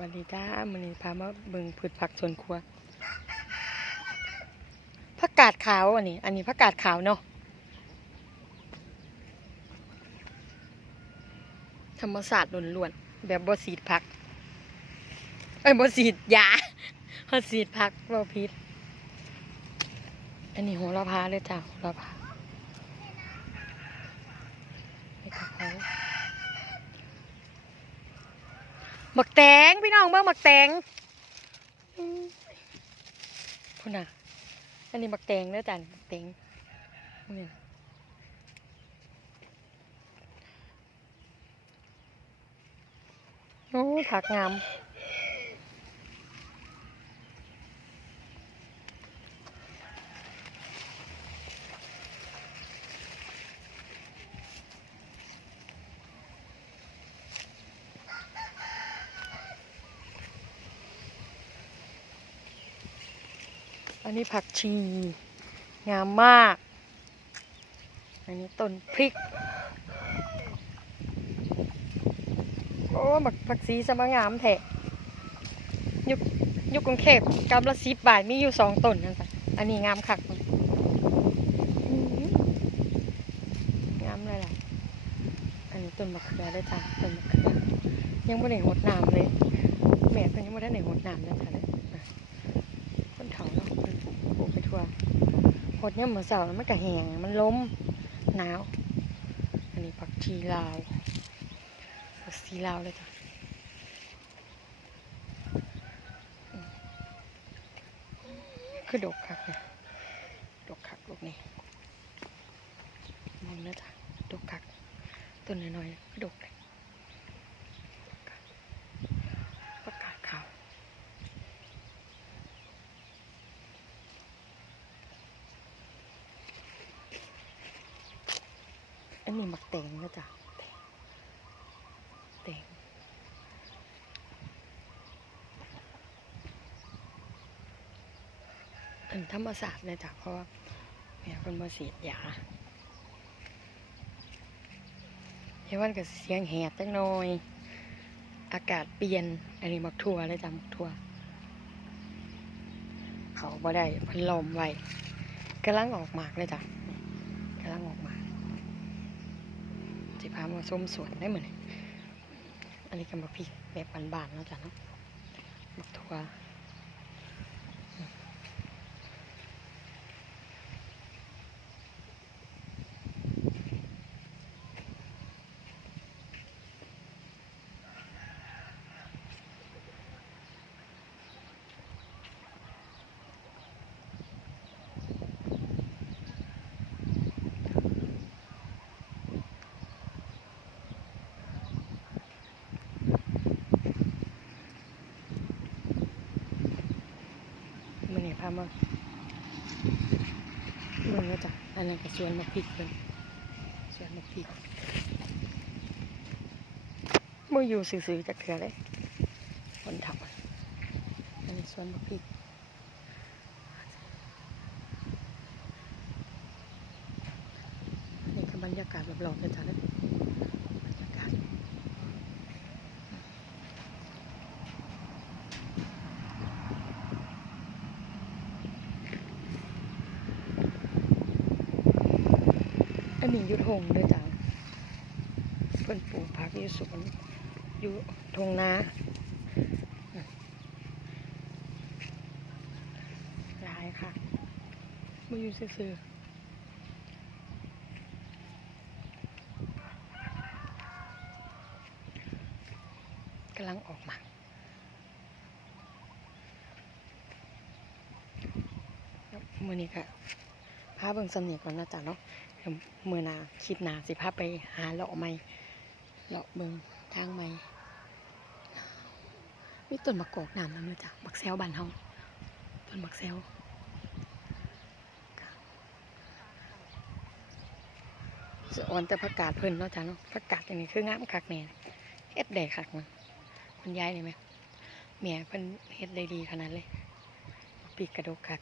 วัสดีจ้ามื้อนี้พามาเบิ่งพืชผักสวนครัวผักกาดขาวอันนี้ อันนี้ผักกาดขาวเนาะธรรมศาสตร์ล้วนๆแบบบ่สีดผักเอ้บ่สีดยาบ่สีดผักบ่พิษอันนี้โหระพาเลยจ้าโหระพาไม่กระเพรา หมักแตงพี่น้องเบิ่งหมักแตงคุณน่ะ อันนี้หมักแตงเด้อจ้ะหมักแตงนี่โอ้ผักงาม อันนี้ผักชีงามมาก อันนี้ต้นพริก โอ้บักผักชีสมางามแท้ยุคยุคกรุงเทพกำละสิบบาทมีอยู่สองต้นนั่นสิอันนี้งามคักงามเลยล่ะอันนี้ต้นมะเขือได้จ้ะต้นมะเขือยังไม่ได้หดน้ำเลย แม่เพิ่นยังไม่ได้หดน้ำเลยจ้ะเลยอะต้นเถาเนาะเพิ่นปลูกไปทั่วห ดเนี่ยามมือนเสาร์มันก็แหงมันล้มหนาว อันนี้ผักชีลาวผักชีลาวเลยจ้ะคือดกคักนี่ยดกคักลูกนี่มองนะจ้ะดกคักต้นน้อยๆคือดกเลย ประกาศข่าว อันนี้หมักแตงนะจ๊ะแตงแตงอันธรรมศาสตร์นะจ๊ะเพราะว่าแม่คนมาเสีดยาเฮ้วันกับเสียงแหบจังหน่อย อากาศเปลี่ยน อันนี้มักทั่วเลยจ้ะมักทั่วเขาบ่ได้พันลมไว้กำลังออกหมากเลยจ้ะกำลังออกหมาก สิพามาส้มสวนได้เหมือนอันนี้ก็มาพริกแบบบานๆแล้วจ้ะเนาะบักทั่ว มาเมืองแล้วจ้ะอันนั้นก็สวนมักพริกเป็นสวนมักพริกมื่อยู่ซื่อๆจะเถื่อเลยคนทำอันนี้สวนมักพริกนี่คือบรรยากาศรอบๆเลยจ้ะเนี่ยบรรยากาศ นียุทงด้วยจ้ะเพิ่อนปลูกผักอยู่สวนอยู่ทงนาหลายค่ะมาอยู่ซื่อๆกำลังออกมามือนี้ค่ะพาเบิ่งสำเนียก่อนนะจ๊ะเนาะ ดี๋ยวมือหนาคลิปหนาสิพาไปหาเลาะไม้เลาะเบิงทางไม้มีต้นมะกอกน้ำนั่นนะจ๊ะบักแซวบานเฮาต้นบักแซวสะออนแต่ผักกาดเพิ่นเนาะจ๊ะเนาะผักกาดอย่างนี้คืองามคักแน่เอ็ดได้คักนะคุณยายนี่ไหมเมียเพิ่นเฮ็ดได้ดีขนาดเลยปีกกระดกคัก